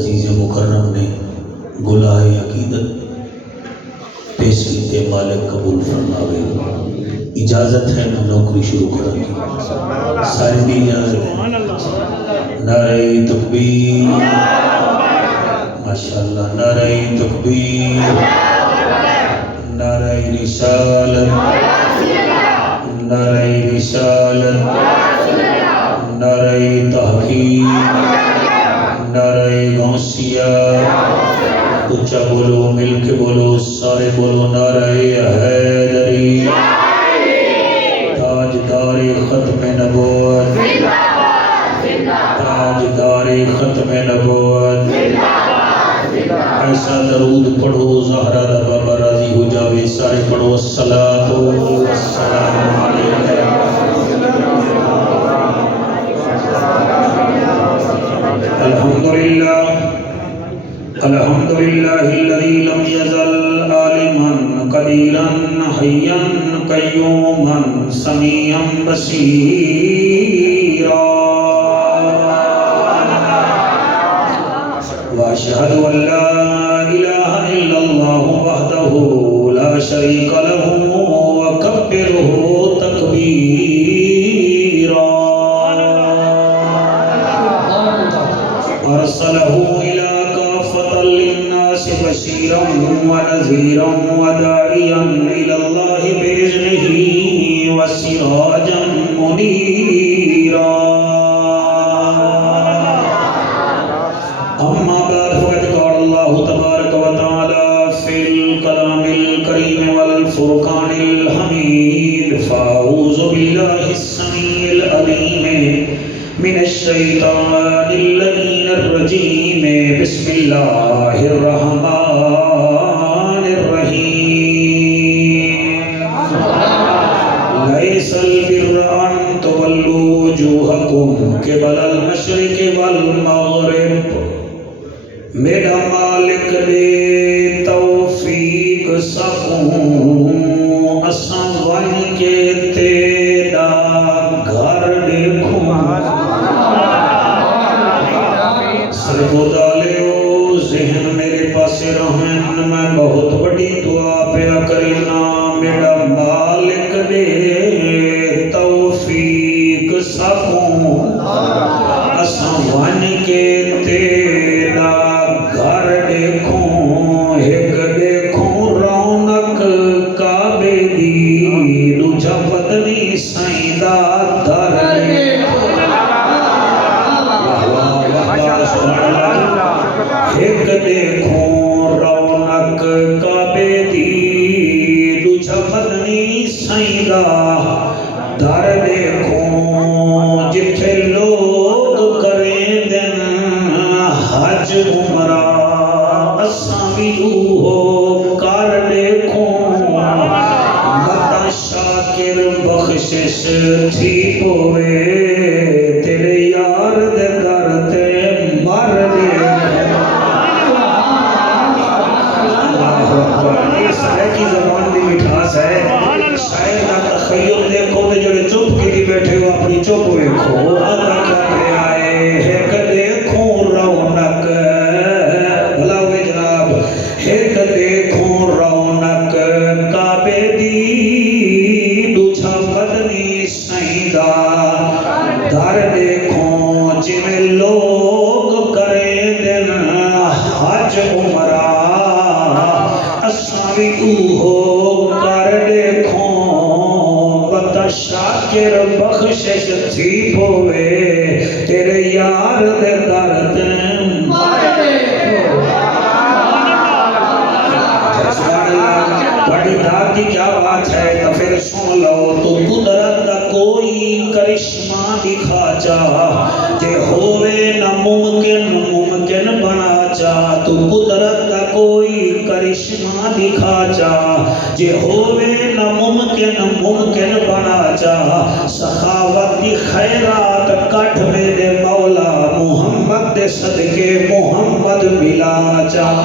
عزیز مکرم نے گلائے عقیدت پیش کیتے، مالک قبول فرماوے۔ اجازت ہے میں نوکری شروع کروں گی، ساری دی اجازت ہے۔ نعرہ تکبیر، ماشاءاللہ، نعرہ تکبیر، نعرہ رسالت، نعرہ رسالت، نعرہ تحقیق، نعرہ غوثیہ، اچھا بولو، مل کے بولو، سارے بولو، نعرہ حیدری، تاجدار ختم نبوت، تاجدار ختم نبوت۔ ایسا درود پڑھو زہرا دا بابا راضی ہو جاوے، سارے پڑھو الصلاۃ والسلام علیکہ۔ الحمدللہ، الحمدللہ الذی لم یزل عالما قدیرا حیا قیوما سمیعا بصیرا، واشہد ان لا الہ الا اللہ وحدہ لا شریک لہ وکبرہ تکبیرا، ارسلہ الى کافۃ للناس بشیرا ونذیرا وداعیا الى اللہ بإذنہ وسراجا منیرا۔ اما بعد فقد قال اللہ تبارک وتعالی فی الکلام الکریم والفرقان الحمید، فاعوذ باللہ السمیع العلیم من الشیطان اللعین الرجیم، بسم اللہ الرحمن الرحیم۔ لیس البر ان تولوا وجوہکم قبل المشرق والمغرب، میرا مالک دے توفیق سکوں، اساں ون کے تیرا گھر دیکھوں۔ سرگودا لیو ذہن میرے پاس رہن، میں بہت بڑی دعا پیا کرنا، میرا مالک دے توفیق سکوں، اساں ون کے تیرا گھر دیکھوں، ایک دیکھوں رونق کعبے دی، دوجا بدنی سائیں دا در دیکھوں۔ ایک دیکھوں رونق کعبے دی، دوجا بدنی سائیں دا در دیکھوں، جتھے لوگ کریں دن حج عمرہ، اساں بھی اوہو کر دیکھوں، بتا شاکر بخشش تھی پوے، تیرے یار دے در تے مر دیکھوں۔ اس طرح کی زبان دی مٹھاس ہے، شاعر دا تخیل دیکھو تے جڑے چپ کی دی بیٹھے ہو اپنی چپ ویکھو، آتا کیا پہ آئے، ایک دیکھوں رونق، بھلا ہوئے جناب، ایک دیکھوں رونق کعبے دی، دوجا بدنی سائیں دا در دیکھوں، جویں لوگ کریں دن حج عمرہ، اساں بھی اوہو کر دیکھوں، بتا شاکر بخشش تھی پوے، تیرے یار دے در تے مر دیکھوں۔ بڑی داد کی کیا بات ہے، تو پھر سن لو، تو قدرت دا کوئی کرشمہ دکھا چاہ، جے ہووے ناممکن ممکن بنا چاہ، تو قدرت دا کوئی کرشمہ دکھا چاہ، جے ہووے ناممکن ممکن بنا چاہ، سخاوت دی خیرات کٹ میرے مولا، محمد دے صدقے محمد ملا چاہ۔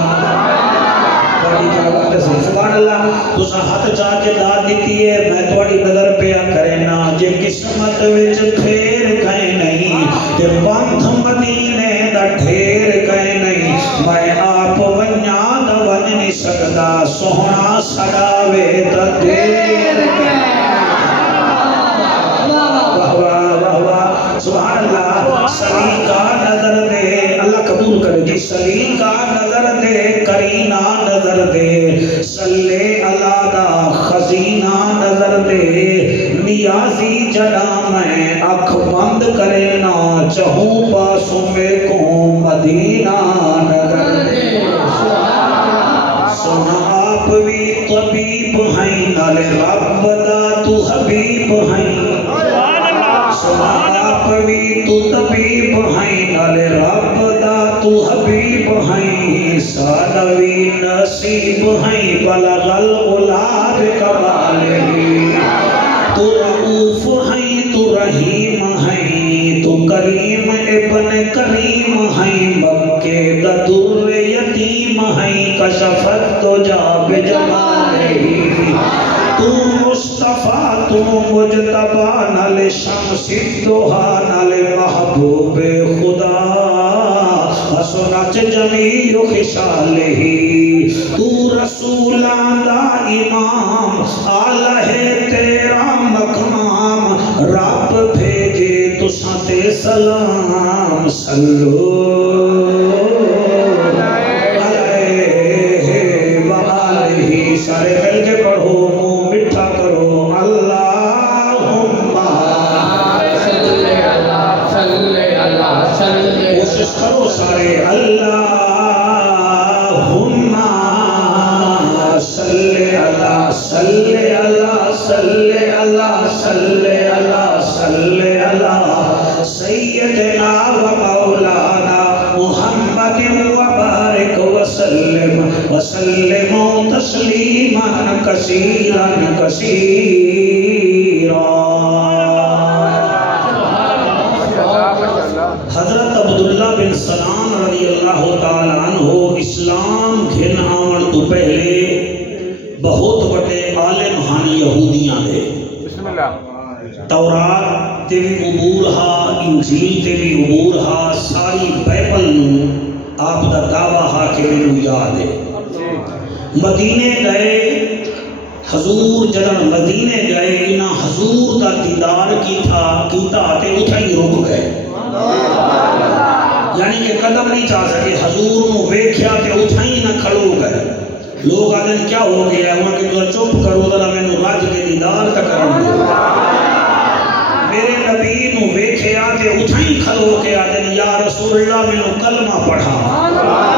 بڑی کیا بات ہے، سبحان اللہ۔ تسا ہاتھ چاہ کے داد دیتی ہے، میں تھوڑی نظر پیا کرنا، جے قسمت وچ پھیر کہیں نہیں، تے بندھ مدینے دا ڈھیر کہیں نہیں، سونا سڑاوے تا دیر سبحان اللہ سلیقہ نظر دے اللہ قبول کرے جی سلیقہ نظر دے کرینہ نظر دے صلی اللہ دا خزینہ نظر دے نیازی جنا میں اکھ بند کرے نا چہوں پاسوں میں کو مدینہ نظر دے سنا آپ بھی طبیب ہیں نالے رب دا تو حبیب ہیں سنا آپ بھی تو طبیب ہیں نالے رب دا تو حبیب ہیں سادوی نصیب ہیں بلغ الاولاد کمالہی تو رؤوف ہیں تو رحیم ہیں تو کریم ابن کریم ہیں مکے دا در یتیم ہیں کشفت تو جا بجمالہی تو مصطفیٰ تو مجتبہ نال شمس الدوحہ نال محبوب خدا حسنت جمیع خصالہی تو رسولان دا امام آلہ تیرا مقام رب بھیجے تو ساتے سلام صلو سارے مل کے پڑھو منہ مٹھا کرو اللہم صلی اللہ کوشش کرو سارے اللہم صلی اللہ صلی اللہ صلی اللہ صلی اللہ صلی اللہ سیدنا و مولانا محمد وبارک وسلم وسلم تسلیما کثیرا کثیرا حضرت عبداللہ بن سلام رضی اللہ تعالیٰ عنہ اسلام گھن آمن تو پہلے بہت بڑے عالم ہانی یہودیاں دے تورات تے بھی عبور ہا انجیل تے بھی عبور ہا ساری بائبل نو آپ دا دعویٰ ہا کہ میں نو یاد ہے مدینے گئے حضور جدن مدینے گئے انہا حضور دا دیدار کیتا تے اتھا ہی رک گئے یعنی کہ قدم نہیں چاہ سکے حضور نو ویکھیا تے اتھا ہی نہ کھڑو گئے لوگ آدھیں کیا ہو گیا وہاں کہ تو چپ کرو ذرا میں نو راج کے دیدار تک کرن دے میرے نبی نو ویکھیا تے اتھا ہی کھڑو کے آدھیں یا رسول اللہ میں نو کلمہ پڑھا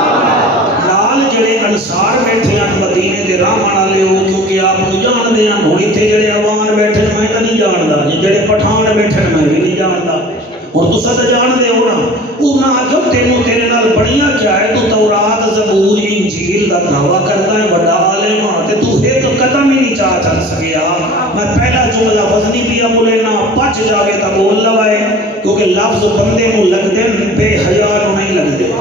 جڑے انصار بیٹھے ہیں مدینے دے راہ مانا لے ہو کیونکہ آپ کو جان دے ہیں ہونی تھے جڑے عوان بیٹھے میں تو نہیں جان دا جڑے پٹھان بیٹھے میں بھی نہیں جان دا اور تو سد جان دے ہونا انہاں آجب تینوں تیرے نال بڑیاں کیا ہے تو تورات زبور انجیل دا دعویٰ کرتا ہے بڑا عالم آتے تو ایک قدم ہی نہیں چاہ چل سکیا میں پہلا جملہ وزنی پیا بولے نا پچ جاوے تا بول لوائے کیونکہ لفظ بندے کو لگ دے بے حیاء نہیں لگ دے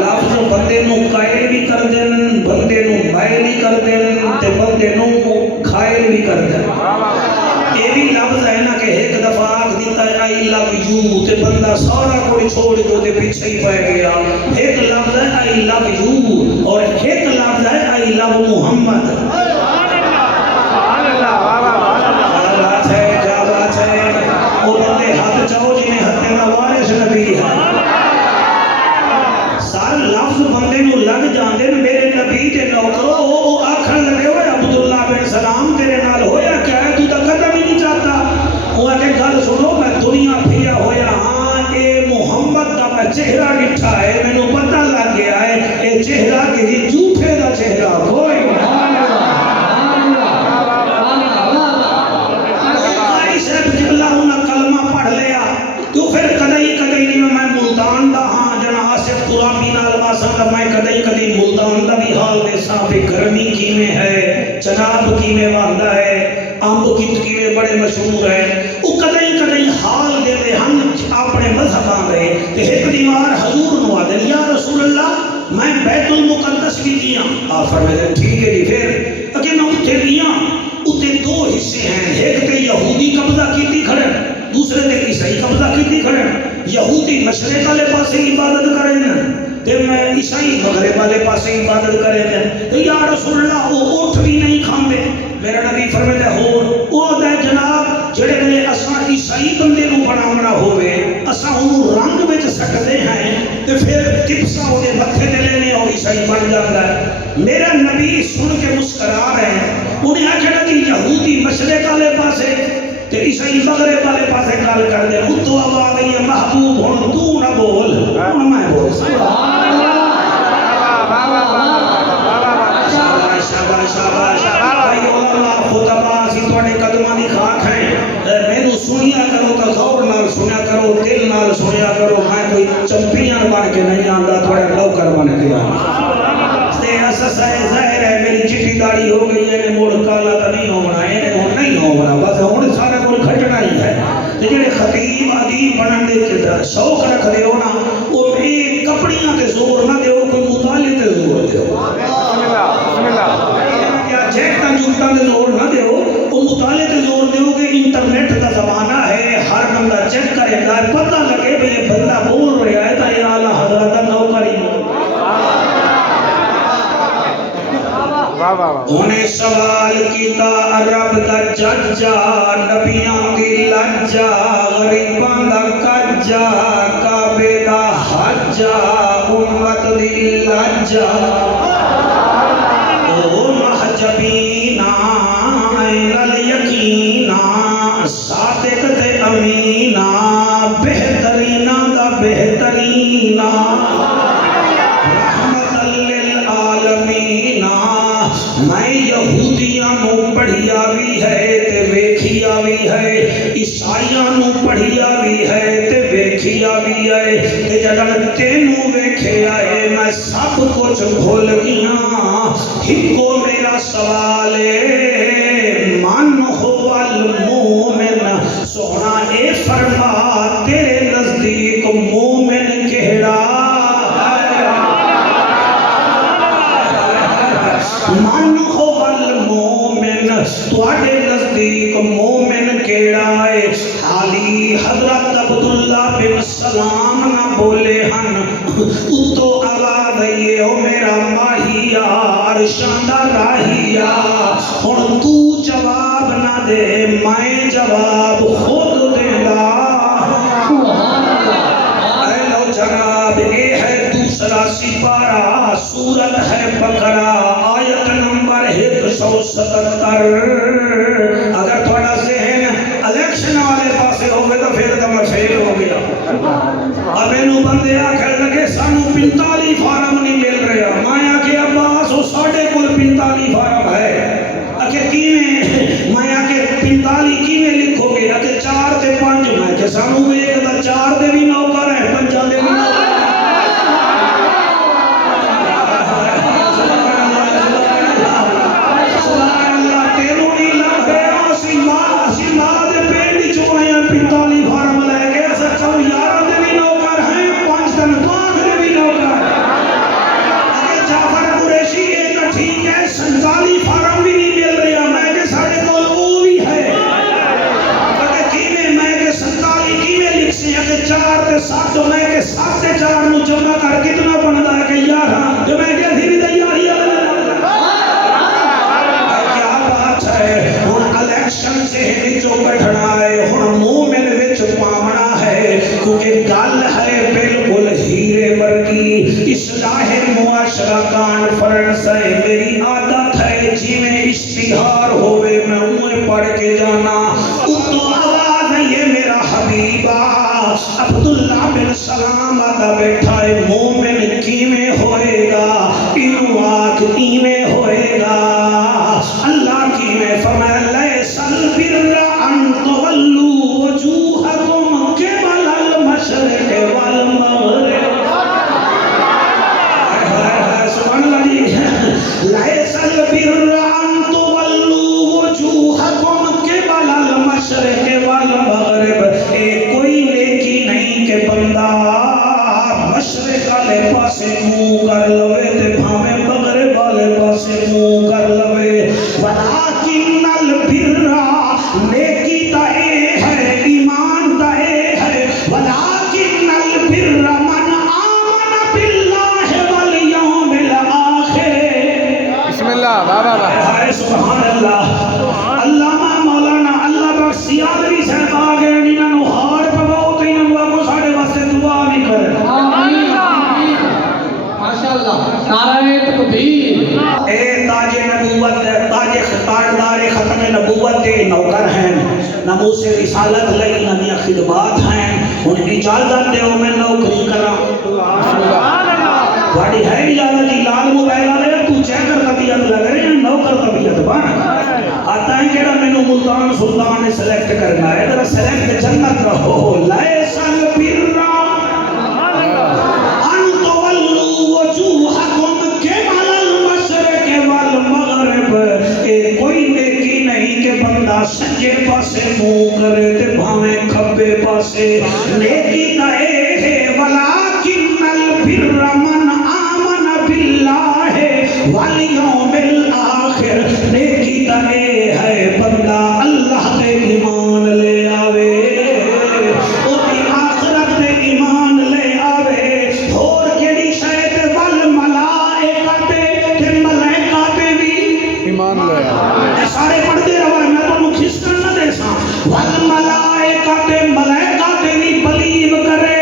لفظ بندے نو قائل بھی کر دین بندے نو مائل بھی کر دین تے بندے نو کھائل بھی کر دین یہ بھی لفظ ہے نا کہ ایک دفعہ آگ دیتا ہے I love you تے بندہ سارا کوئی چھوڑ جو دے پیچھے ہی پائے گیا ایک لفظ ہے I love you اور ایک لفظ ہے I love محمد بات ہے کیا بات ہے وہ بندے ہاتھ چاہو جنہیں ہتھے میں وارث نبی ہے لفظ بندے نو لگ جاندے میرے نبی تے نوکرو آکھن لگے ہوئے عبداللہ بن سلام تیرے نال ہویا کیا ہے تو تا قدم ہی نہیں چاہتا وہ آگے گل سنو میں دنیا پھریا ہویا ہاں اے محمد دا میں چہرہ ڈٹھا ہے میں نو پتہ لگ گیا ہے اے چہرہ کسی جھوٹے دا چہرہ کوئی قاری صاحب جبلہ انہاں کلمہ پڑھ لیا تو پھر کدئی نہیں میں ملتان دا ہاں جنا آصف قرآبی نال واسطہ میں کدئی ملتان دا بھی حال دے صاحب گرمی کی میں ہے چناب کی میں واندہ ہے امب کی میں بڑے مشہور ہے وہ کدئی حال دے دے ہم اپنے مذہب آگئے کہ ایک دیوار حضور نو آدھے یا رسول اللہ میں بیت المقدس بھی دیا آپ فرمائے ٹھیک ہے جی پھر اگر میں اتھے دیا اتھے دو حصے ہیں ایک تے یہودی قبضہ کیتی کھڑے دوسرے تے عیسائی قبضہ کیتی کھڑے یہودی مشرق والے پاسے عبادت کریں تے میں عیسائی مغرب والے پاسے عبادت کرے تے یا رسول اللہ وہ اٹھ بھی نہیں کھاندے میرا نبی فرماتا ہے او دے جناب جڑے ویلے اساں عیسائی بندے نو بناونا ہوے اساں اونوں رنگ وچ سٹدے ہیں تے پھر ٹپسا او دے متھے تے لینے او عیسائی بن جاندا ہے میرا نبی سن کے مسکرا رہے ہیں انہیں آکھیا کہ یہودی مشرق والے پاسے تے عیسائی مغرب والے پاسے گل کر دے اتو آواز آئی ہے محبوب ہن تو نہ بول ہن میں بول سبحان اللہ شاباش شاباش بھائی علماء خطباء سی تواڈے قدماں دی خاک ہیں مینوں سنیا کرو تے غور نال سنیا کرو دل نال سنیا کرو میں کوئی چمپیان بن کے نہیں آندا تھوڑے نوکر بن کے آندا تے اساس ظاہر ہے میری چٹی داڑھی ہو گئی ہے مڑ کالا تے نہیں ہونا نہیں ہونا بس ہن سارا کچھ کھٹنا ہی ہے تے جڑے خطیب ادیب بنن دے شوق رکھدے ہو نا او اے کپڑیاں تے زور نہ دیو کوئی مطالعے تے زور دیو جیکٹاں جوکٹاں دے زور نہ دیو وہ مطالعے تے زور دیو کہ انٹرنیٹ کا زمانہ ہے ہر بندہ چیک کرے گا پتہ لگے کہ یہ بندہ بول رہا ہے تو یہ اعلیٰ حضرت کا نوکر ہی انہیں سوال کیتا عرب دا ججا نبیاں دی لجا غریباں دا کجا کعبے دا حجا امت دی لجا محجبینا این الیقینا صادق تے امینا بہترینا دا بہترینا رحمت للعالمینا میں یہودیاں نو پڑھیا بھی ہے تے ویکھیا بھی ہے عیسائیاں نو پڑھیا بھی ہے تے ویکھیا بھی ہے تے جدن تینوں ویکھیا ہے میں سب کچھ بھول گیا ہکو میرا سوال من ہو المومن سونا اے فرما تیرے نزدیک مومن کہڑا من ہو المومن تواڈے نزدیک مومن کہڑا ہے حالی حضرت عبداللہ بن سلام نہ بولے ہن اتو آواز آئیے او میرا ماہیا عرشاں دا راہیا ہن تو جواب نہ دے میں جواب خود دیندا اے لو جناب اے ہے دوسرا سپارہ سورت ہے بقرہ آیت نمبر 177 اگر تھوڑا ذہن الیکشن والے پاسے ہوگے تو پھر میں فیل ہو گیا اب اینو بندے آکھر لگے سانو 45 فارم نہیں مل رہا میں آکھے عباس وہ ساڑھے کل 45 فارم ہے آکھے کیویں میں آکھے 45 کیویں لکھو گے آکھے 4 تے 5 میں کہ سانو ایک دا 4 دے بھی نوکر ہیں 5 دے بھی نوکر جمع کر کتنا بنتا ہے کہ یار جو میں کہتی بھی تیاری کیا بات ہے ہن الیکشن سے جو کٹھنا ہے ہن مومن وچ پاونا ہے کیونکہ گل ہے بالکل ہیرے ورگی اصلاح معاشرہ کانفرنس ہے میری عادت ہے جی میں اشتہار ہوئے میں اوے پڑھ کے جانا اتو آواز ہے یہ میرا حبیبہ عبداللہ بن سلام آدھا بیٹھا ہے مومن کیویں ہوئے گا انو آگ کیویں ہوئے گا اللہ کیویں فرمایا لیس البر ان تولوا وجوہکم قبل المشرق والمغرب سبحان اللہ جی لیس البر ان تولوا وجوہکم قبل المشرق والمغرب ایک کوئی نیکی نہیں کہ بندہ مشرق والے پاسے منہ کر لوے تے بھاویں مغرب والے پاسے منہ کر لوے ولکن البر نیکی تا اے ہے ایمان تا اے ہے ولکن البر من آمن باللہ ہائے سبحان اللہ علامہ مولانا اللہ بخش سیادری صاحب آ گئے انہاں نو ہار پواؤ تے انہاں نو آکو ساڈے واسطے دعا بھی کرے ماشاءاللہ نعرہ تکبیر اے تاج نبوت تاج خطاردار ختم نبوت کے نوکر ہیں ناموس رسالت لئی نبی خدمات ہیں ان کی اجازت دیو میں نوکری کرا بڑی ہے اجازت جی لال موبائل والے تو چیکر طبیعت لگ رہے ہیں نوکر طبیعت بن آتا ہے کہ مینوں ملتان سلطان نے سلیکٹ کرنا ہے ذرا سلیکٹ جنت رہو لائے سل پیرا ان تولوا وجوہکم قبل المشرق والمغرب اے کوئی نیکی نہیں کہ بندہ سجے پاسے منہ کرے تے بھاویں کھبے پاسے نیکی کا اے ہے ولکن البر من آمن باللہ والیوم الآخر نیکی کا اے ہے بندہ اللہ تے ایمان لے آوے اُنی آخرت تے ایمان لے آوے اور کیڑی شاید والملائکہ تے ملائکہ تے بھی ایمان لے آوے سارے پڑھتے رہو میں تو کھسکن نہ دے سا والملائکہ تے ملائکہ تے بھی بلیو کرے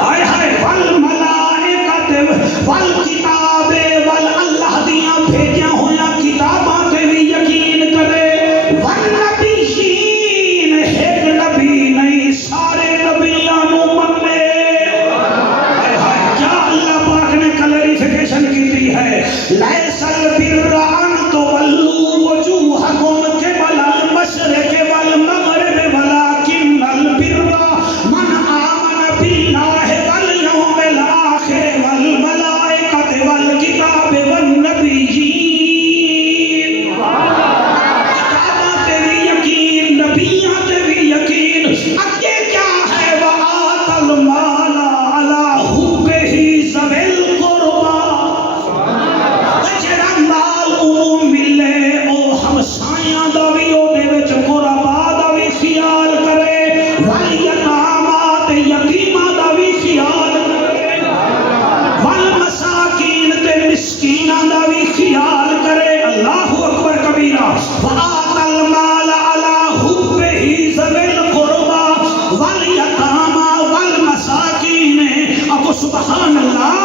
آئے ہائے والملائکہ تے والکتاب والاللہ دیاں بھیجیاں ہویاں کتاباں تے بھی یقین کرے والنبیین ایک نبی نہیں سارے نبیاں نو منے آئے ہائے کیا اللہ پاک نے کلیریفیکیشن کی دی ہے لیس البر ان تولوا وجوہکم قبل المشرق والمغرب ولکن البر من آمن باللہ والیوم الآخر والملائکۃ والکتاب والنبیین کتاباں تے بھی یقین نبیاں تے بھی یقین اگے کیا ہے وآت المال علی حبہ ذوی القربى جڑا مال او ملے او ہمسایاں دا وی او دے وچ قربا دا وی خیال کرے والیتاما تے یتیماں دا وی خیال کرے والمساکین تے مسکیناں دا وی خیال کرے اللہ اکبر کبیرہ وآت المال علی حبہ ذوی القربى والیتاما والمساکین ابو سبحان اللہ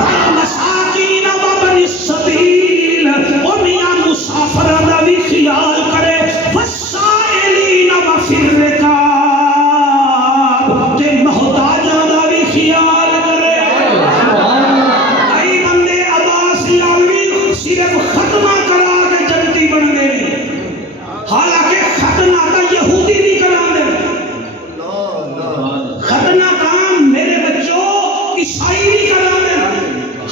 والمساکین وابن السبیل انہاں مسافراں دا بھی خیال کرے والسائلین وفی الرقاب تے محتاجاں دا بھی خیال کرے کئی بندے عباس لاوی صرف ختمہ کرا کے جنتی بن گئے حالانکہ ختمہ کا یہودی بھی کرا دے ختنہ کام میرے بچوں عیسائی بھی کرا دیں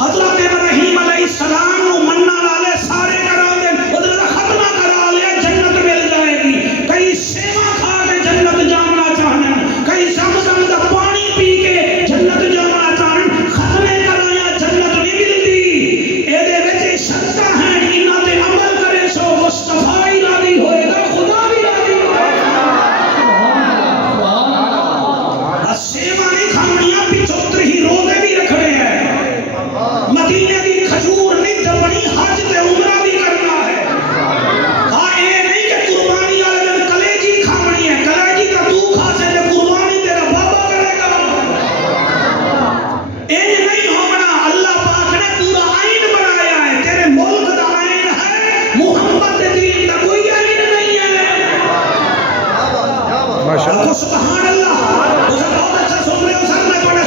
حضرت ابراہیم علیہ السلام نو مننا والے سارے کرا دیں ادھر ختنہ کرا لیا جنت مل جائے گی کئی سیوا کھا کے جنت جانا چاہنے کئی زمزم دا پانی پی کے جنت جانا چاہنے ختنے کرایا جنت نہیں ملتی اے دے وچ شرطاں ہیں انہاں تے عمل کرے سو مصطفی راضی ہوئے گا خدا بھی راضی ہوئے گا سیوا نہیں کھانیاں پچھوتر ہی روزے بھی رکھنے ہیں مدینے کی کھجور نہیں دبنی حج تے عمرہ بھی کرنا ہے ہاں اے نہیں کہ قربانی والے دن کلیجی کھانی ہے کلیجی کا تو کھا سے تے قربانی تیرا بابا کرے گا این نہیں ہونا اللہ پاک نے پورا آئین بنایا ہے تیرے ملک دا آئین ہے محمد دین دا کوئی آئین نہیں ہے ماشاءاللہ سبحان اللہ اسے بہت اچھا سن رہے ہو سر میں بڑا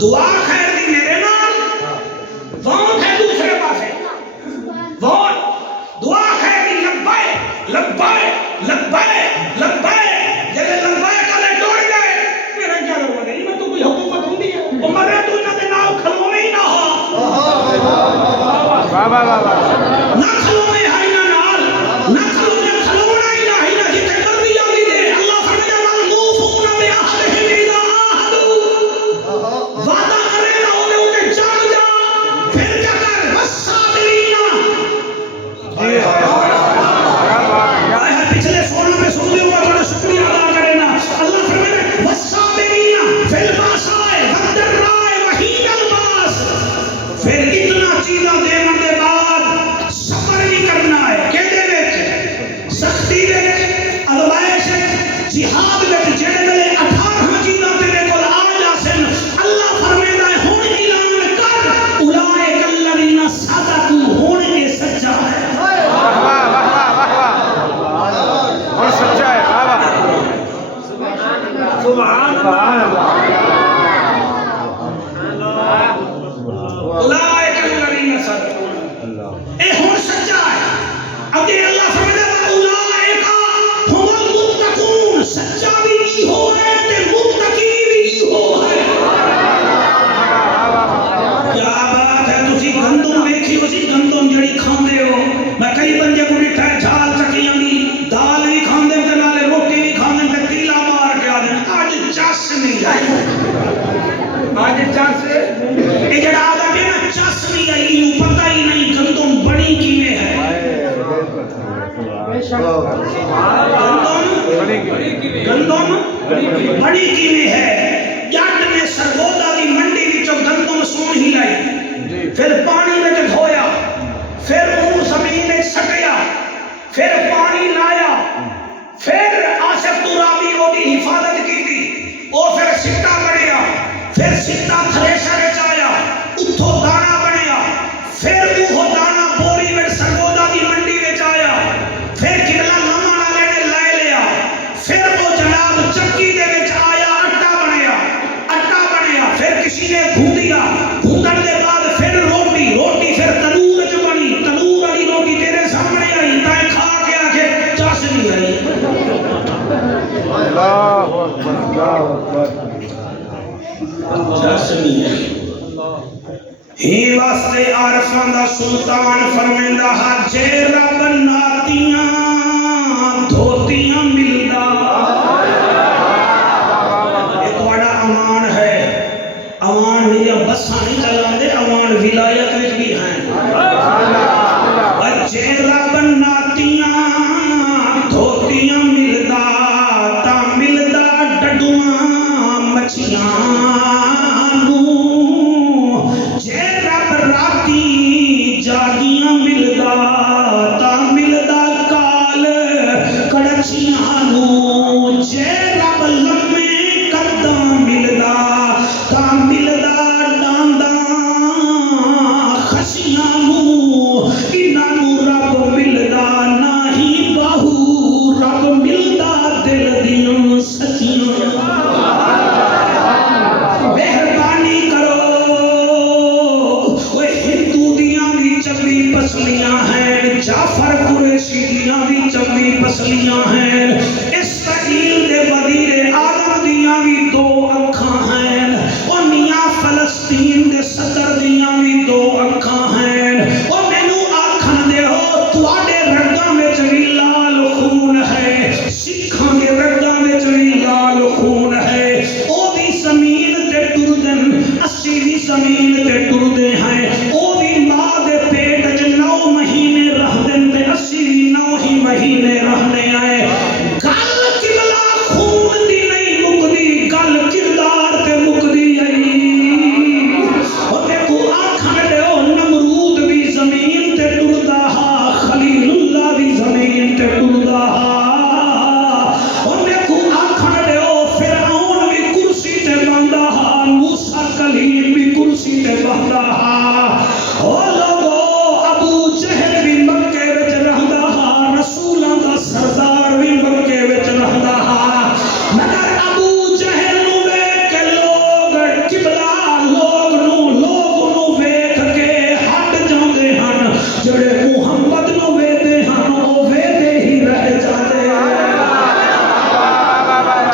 دعا خیر دی میرے نال ووٹ ہے دوسرے پاسے ووٹ دعا خیر دی لبائے لبائے لبائے لبائے جلے لبائے کالے ٹوڑ گئے پھر کیا لوگ گئے میں تو کوئی حکومت ہوں دی ہے وہ مرے تو انہوں نے ناؤ کھلونے ہی نہ ہو نہ کھلونے ہائی نہ نال نہ کھلونے کھلونا ہی نہ ہی نہ جتے کر دیا بھی دے اللہ فرمائے والموفون بعہدہم اذا عاہدوا وعدہ کرے نہ انہیں انہیں جان جا پھر کیا کر والصابرین پچھلے سونوں میں سننے ہوا بڑا شکریہ ادا کرے نا اللہ فرمائے والصابرین فی الباساء والضراء وحین الباس پھر اتنا چیزاں دینے کے بعد صبر بھی کرنا ہے کہ دے وچ سختی وچ ادوائش جہاد وچ جڑے ویلے 18 چیزاں تیرے کول آ جاسن اللہ فرمائندا ہے ہن اعلان کر اولئک الذین صدقوا ہن یہ سچا ہے اور سچا ہے بابا سبحان اللہ اولئک الذین صدقوا اے ہن سچا ہے اگے اللہ فرمائے اولئک هم المتقون سچا بھی ہو ہے تے متقی بھی ہو ہے کیا بات ہے تسی گندم ویکھی اسی گندم جڑی کھاندے ہو میں کئی بندے کو ڈٹھا ہے جھال چکیاں دی دال بھی کھاندے تے نالے روٹی بھی کھاندے تے تیلا مار کے آدن اج چس نہیں آئی اج چس اے جڑا آدا کہ نا چس نہیں آئی اینوں پتہ ہی نہیں گندم بنی کیویں ہے گندم بڑی کیویں ہے جٹ نے سرگودا دی منڈی وچوں گندم سون ہی لائی پھر پانی وچ دھویا پھر وہ زمین وچ سٹیا پھر پانی لایا پھر آصف ترابی دی حفاظت کیتی او پھر سٹا بنیا پھر سٹا تھریشر وچ آیا اتھوں دانا بنیا پھر وہ دانا بوری وچ سرگودا دی منڈی وچ آیا پھر کڈلا لما والے نے لے لیا پھر وہ جناب چکی دے وچ آیا آٹا بنیا پھر کسی نے بھوندیا بھوندن دے بعد پھر روٹی پھر تنور وچ بنی تنور والی روٹی تیرے سامنے آئی تے کھا کے آکھے چس نہیں آئی اللہ اکبر چس نہیں آئی ہی واسطے عارفاں دا سلطان فرمیندا حجے رب ناتیاں دھوتیاں ملدا ایک بڑا امان ہے امان میرا بساں نہیں چلا دے امان ولایت وچ بھی ہیں حجے رب ناتیاں دھوتیاں ملدا تا ملدا ڈڈواں مچھیاں جاگیاں ملدا تا ملدا کال کڑچیاں نو جے رب لمے قداں ملدا تا ملدا ڈانڈاں خشیاں نو انہاں نو رب ملدا نہیں باہو رب ملدا دل دیاں سچیاں مہربانی کرو پسلیاں ہیں جعفر قریشی دیاں بھی چمڑی پسلیاں ہیں اسرائیل دے وزیر اعظم دیاں بھی دو اکھاں ہیں اور میاں فلسطین دے صدر دیاں بھی دو اکھاں ہیں اور مینوں آکھن دے ہو تواڈے رگاں وچ بھی لال خون ہے سکھاں دے رگاں وچ بھی لال خون ہے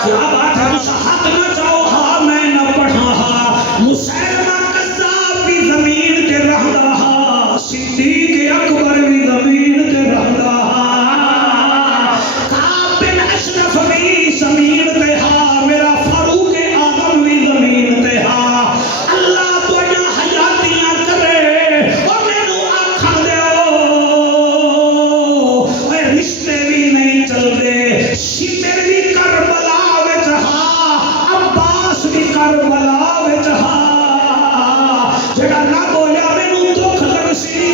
کیا بات ہے تسا حق نہ چاہو ہاں میں نہ پڑھا ہاں مسلمہ قذاب بھی زمین تے رہندا ہاں صدیق اکبر بھی زمین تے رہندا ہاں کعب بن اشرف بھی زمین تے ہاں میرا فاروق اعظم بھی زمین تے ہاں اللہ تواڈا حیاتیاں کرے اور مینوں آکھن دیو اے رشتے بھی نہیں چلدے شمر بھی کربلا وچ ہاں عباس بھی کربلا وچ ہاں جڑا نہ بولیا مینوں دکھ لگ سی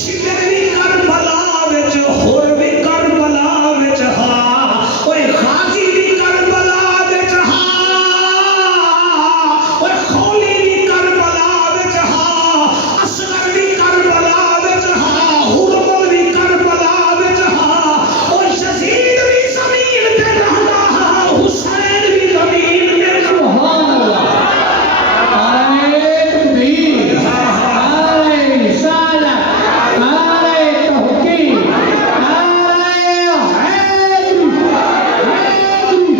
شمر بھی کربلا وچ ہور بھی کربلا وچ ہاں اوے غازی بھی کربلا وچ ہاں اوے خولی بھی کربلا وچ ہاں اصغر بھی کربلا وچ ہاں حرمت بھی کربلا وچ ہاں اوے یزید بھی زمین تے رہندا ہاں حسین بھی زمین تے رہندا سبحان اللہ نعرہ تکبیر نعرہ رسالت نعرہ تحقیق نعرہ حیدری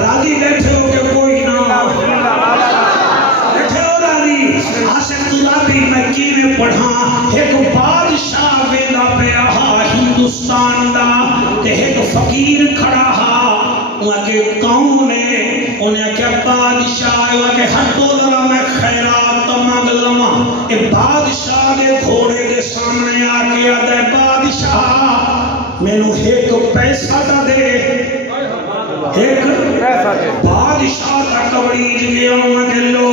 راضی بیٹھے ہو کہ کوئی نہ بیٹھے ہو راضی عاشق غلابی مکی میں پڑھا ایک بادشاہ ویندا پیا ہا ہندوستان دا تے ایک فقیر کھڑا ہا وہاں کے قوم نے انہیں کیا بادشاہ وہاں کے ہٹو ذرا میں خیرات تو مانگ لما اے بادشاہ کے گھوڑے کے سامنے آ کے آدھا ہے بادشاہ مینوں ایک پیسہ دا دے ایک بادشاہ کا کوڑیج لیا ہوں کہ لو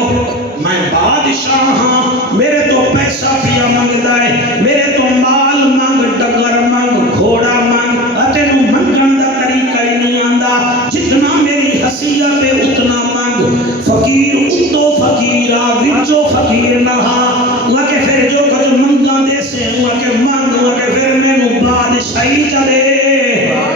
میں بادشاہ ہاں میرے تو پیسہ پیا منگدا ہے میرے تو مال منگ ڈگر منگ گھوڑا منگ تینوں منگن دا طریقہ ہی نہیں آندا جتنا میری حیثیت ہے اتنا منگ فقیر اتو فقیرہ وچو فقیر نہ ہاں کہ پھر جو کچھ منگا دے سے کہ منگ کہ پھر مینوں بادشاہی چلے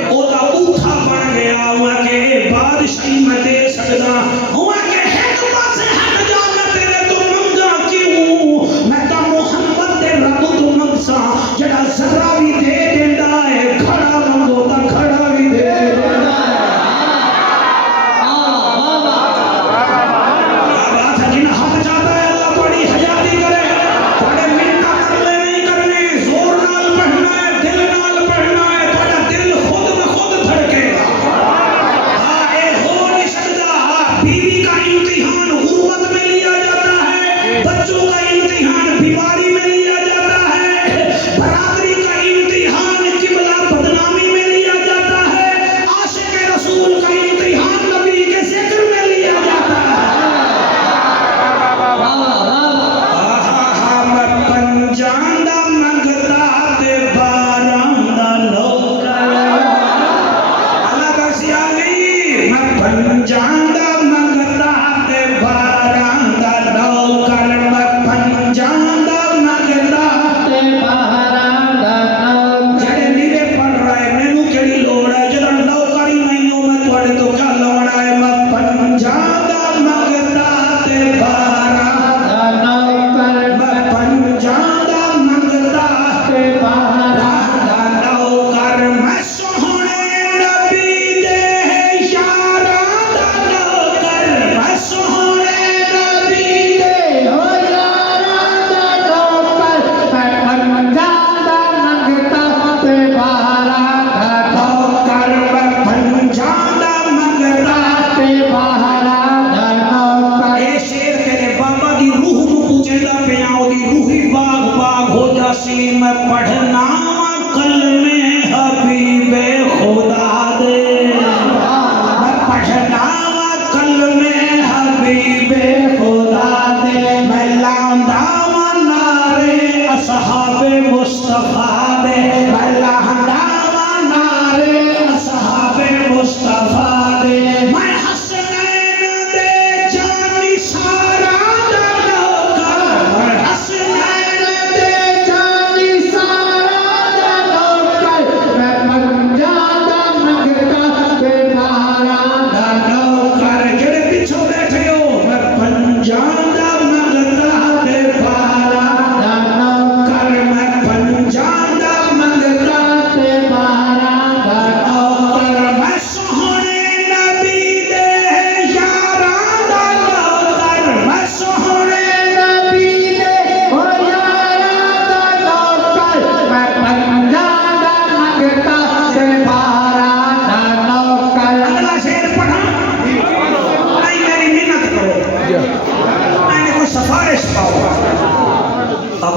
او دا اوٹھا بن گیا کہ بادشاہی میں دے سکدا ہوا کہ ایک پاسے ہٹ جا میں تیرے تو منگا کیوں میں تا محمد دے رب تو منگسا جڑا ذرہ بھی دے دیندا ہے کھڑا منگو تا کھڑا بھی دے دیندا ہے کیا بات ہے جن حق چاہتا ہے اللہ تھوڑی حیاتی کرے تھوڑے منتہ کرلے نہیں کرنے زور نال پڑھنا ہے دل نال پڑھنا ہے تھوڑا دل خود بخود دھڑکے بیوی کا امتحان غربت میں لیا جاتا ہے بچوں کا امتحان بیماری میں لیا جاتا ہے برادری کا امتحان قبلہ بدنامی میں لیا جاتا ہے عاشق رسول کا امتحان نبی کے ذکر میں لیا جاتا ہے میں پنجاندہ منگتا تے باراندہ نوکر اللہ بخشی آگئی میں پنجاندہ منگتا تے باراندہ نوکر میں پنجاندہ منگتا تے باراندہ نوکر جڑے میرے پڑھ رہے مینوں کیڑی لوڑ ہے جڑا نوکری نہیں ہو میں تواڈے تو کیا لوڑا ہے میں پنجاندہ منگتا تے باراندہ نوکر میں پنجاندہ منگتا تے باراندہ نوکر میں سوہنے نبی دے یاراں دا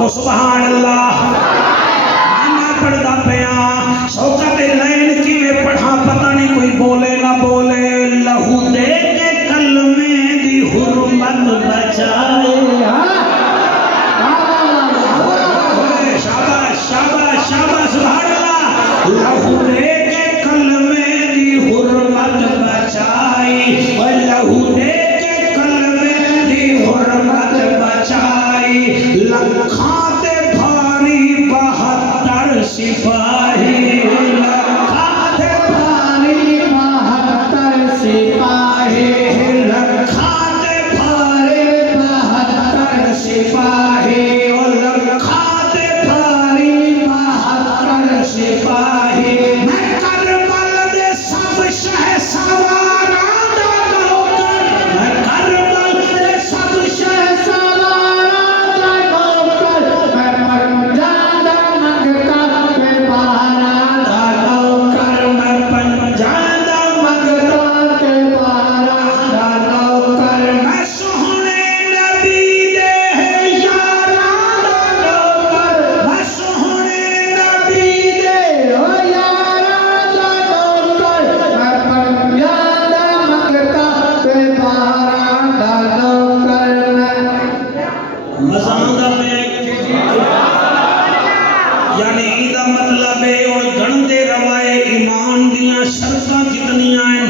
آخو سبحان اللہ میں پڑھدا پیا شوکت لین کیویں پڑھا پتہ نہیں کوئی بولے نہ بولے لہو دے کے کلمے دی حرمت بچائے شاباش شاباش شاباش سبحان اللہ لہو دے کے کلمے دی حرمت بچائی لہو دے کے کلمے دی حرمت بچائی لکھاں تے بھاری 72 سپاہی لکھاں تے بھاری 72 سپاہی لکھاں تے بھاری 72 سپاہی لکھاں تے بھاری 72 سپاہی میں کربل دے سب شہسواراں دا نوکر میں کربل دے سب شہسواراں دا نوکر میں پنجاں دا منگتا تے بہاراں دا نوکر میں پنجاں دا منگتا تے بہاراں دا نوکر میں سوہنے نبی دے یاراں دا نوکر میں سوہنے نبی دے یاراں دا نوکر میں پنجاں دا منگتا تے بہاراں دا نوکر مزہ آندا پیا یعنی ایدا مطلب ہے اور گھنٹے روائے ایمان دیاں شرطاں کتنیاں ہیں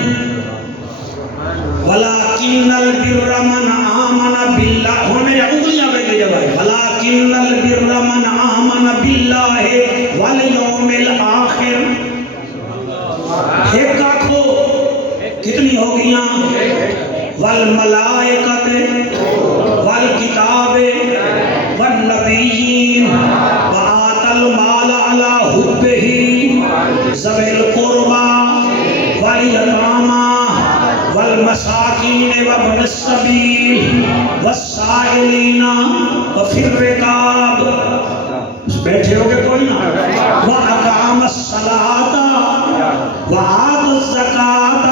ولیکن البر من آمن باللہ ہن میری انگلیاں پہ دے جائے ولیکن البر من آمن باللہ والیوم الآخر ایک آنکھو کتنی ہو گیاں والملائکت والکتاب والنبیین وآت المال علی حبہ ذوی القربى والیتامى والمساکین وابن السبیل والسائلین وفی الرقاب بیٹھے ہوگے کوئی نہ وَأَقَامَ الصَّلَاةَ وَآتَ الزَّكَاةَ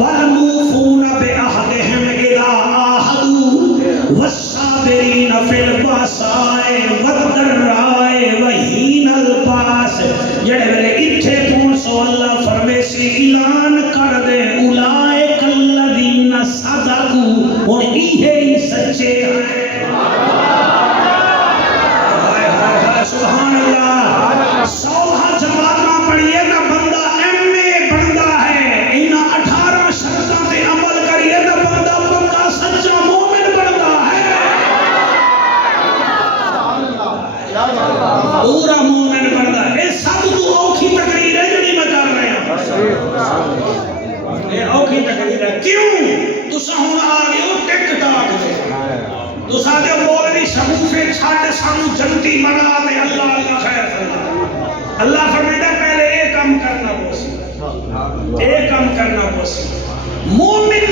وَالْمُوفُونَ بِعَهْدِهِمْ إِذَا عَاهَدُوا وَالصَّابِرِينَ فِي الْبَأْسَاءِ وَالضَّرَّاءِ وَحِينَ الْبَأْسِ جڑے ویلے ایتھے پہنچ سو اللہ فرمیسی اعلان کر دے اولئک الذین صدقوا اور یہ سچے ہیں سبحان اللہ 100 جماعتاں پڑھیے تو بندہ ایم اے بندا ہے انہاں 18 شرطاں تے عمل کریے تو بندہ پکا سچا مومن بندا ہے پورا مومن بندا ہے سب تو اوکھی تقریر ہے جڑی میں کر رہا ہوں یہ اوکھی تقریر ہے کیوں تساں ہن آ گئے ہو ٹک ٹاک دے تو ساتھے مولوی شگوفے چھاڑے سانو جنتی بنا دے اللہ اللہ خیر فرما اللہ فرمائے پہلے ایک کام کرنا پوسی ایک کام کرنا پوسی مومن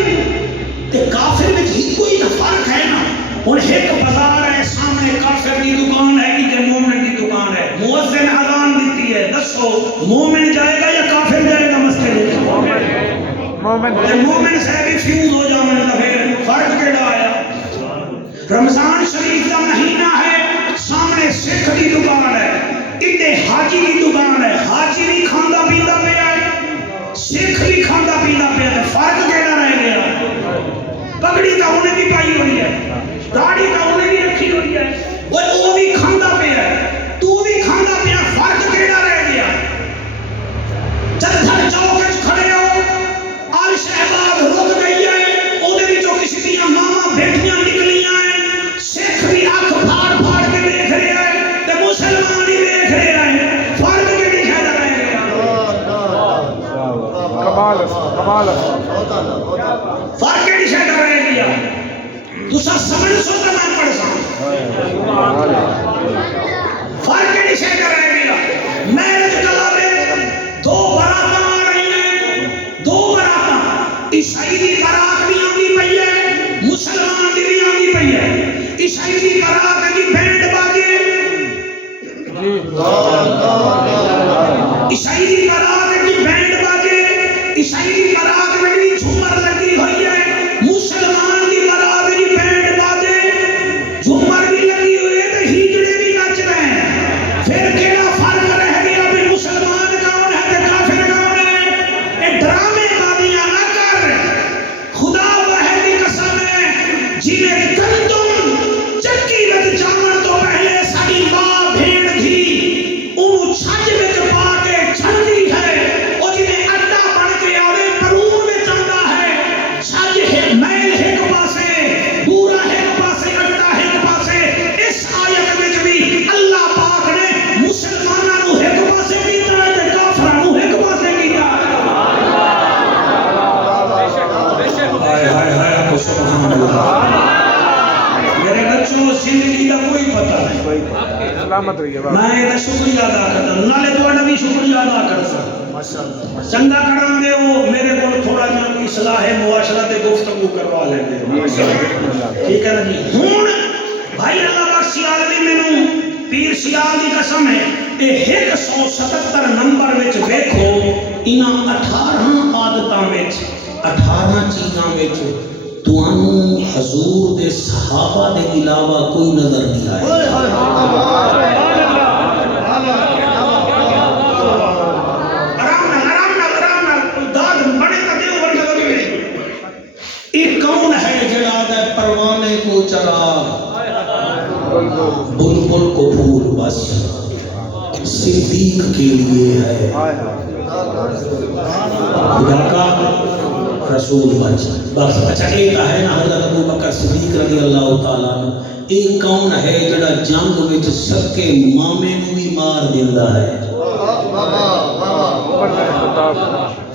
تے کافر میں ہی کوئی فرق ہے نا اور ایک بازار ہے سامنے کافر کی دکان ہے کہ مومن کی دکان ہے مؤذن اذان دیتی ہے دسو مومن جائے گا یا کافر جائے گا مسجد مومن سے بھی فیوز ہو جانے دا پھر فرق کیڑا آیا رمضان شریف کا مہینہ ہے سامنے سکھ کی دکان ہے اتنے حاجی کی دکان ہے حاجی بھی کھانا پیتا پیا ہے سکھ بھی کھانا پیتا پیا ہے فرق کیڑا رہ گیا پگڑی تو انہیں بھی پائی ہوئی ہے داڑھی تو انہیں بھی رکھی ہوئی ہے وہ بھی کھانا پیا ہے تو بھی کھانا پیا فرق کیڑا رہ گیا جدھر چوک کھڑے ہو آل شہباز رک گئی ہے وہ کسی دیا ماما بیٹیاں نکلیاں ہیں سکھ بھی آنکھ پھاڑ پھاڑ کے دیکھ رہے ہیں تے مسلمان بھی دیکھ رہے ہیں فرق کے دکھا رہے ہیں کمال فرق کے دکھا رہے ہیں دوسرا سمجھ سو تو میں پڑھ سکوں فرق کے دکھا رہے ہیں میرج کلب میں 2 براتاں آ رہی ہیں 2 براتاں عیسائی کی برات بھی آتی پئی ہے مسلمان کی بھی آتی پئی ہے عیسائی کی برات کی بینڈ باجے عیسائی کی برات کی بینڈ باجے عیسائی کی برات میں بھی جھومر لگی ہوئی ہے مسلمان کی برات کی بینڈ باجے جھومر بھی لگی ہوئی ہے تو ہیجڑے بھی سلامت رہیے بابا میں یہ شکریہ ادا کرتا ہوں نالے تھوڑا بھی شکریہ ادا کرتا ماشاءاللہ چنگا کرن دے وہ میرے کو تھوڑا جہاں اصلاح معاشرت گفتگو کروا لیں گے ٹھیک ہے نا جی ہوں بھائی اللہ بخشی عالمی مینوں پیر سیال دی قسم ہے یہ 177 نمبر وچ ویکھو انہاں 18 عادتاں وچ 18 چیزاں وچ تانوں حضور دے صحابہ دے علاوہ کوئی نظر نہیں آیا ایک کون ہے جڑا دے پروانے کو چراغ بلبل کو پھول بس صدیق کے لیے ہے خدا کا رسول بس اچھا ایک ہے نا حضرت ابو بکر صدیق رضی اللہ تعالیٰ عنہ ایک کون ہے جڑا جنگ وچ سکے مامے نو بھی مار دیندا ہے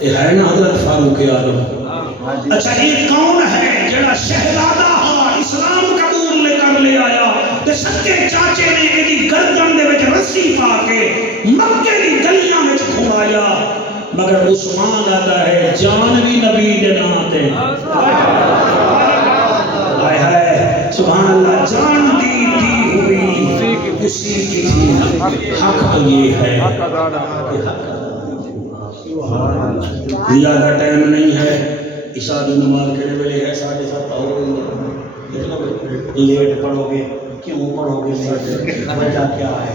یہ ہے نا حضرت فاروق اعظم اچھا ایک کون ہے جڑا شہزادہ ہا اسلام قبول لے کر لے آیا تے سکے چاچے نے ایدی گردن دے وچ رسی پا کے مکے دی گلیاں وچ گھمایا مگر عثمان آتا ہے جان بھی نبی دے نام تے ہائے ہائے سبحان اللہ جان دی ہوئی اسی کی تھی حق تو یہ ہے زیادہ ٹائم نہیں ہے عشاء کی نماز کھڑے ویلے ہے 7:30 ہو گئی ہے لیٹ پڑھو گے کیوں پڑھو گے وجہ کیا ہے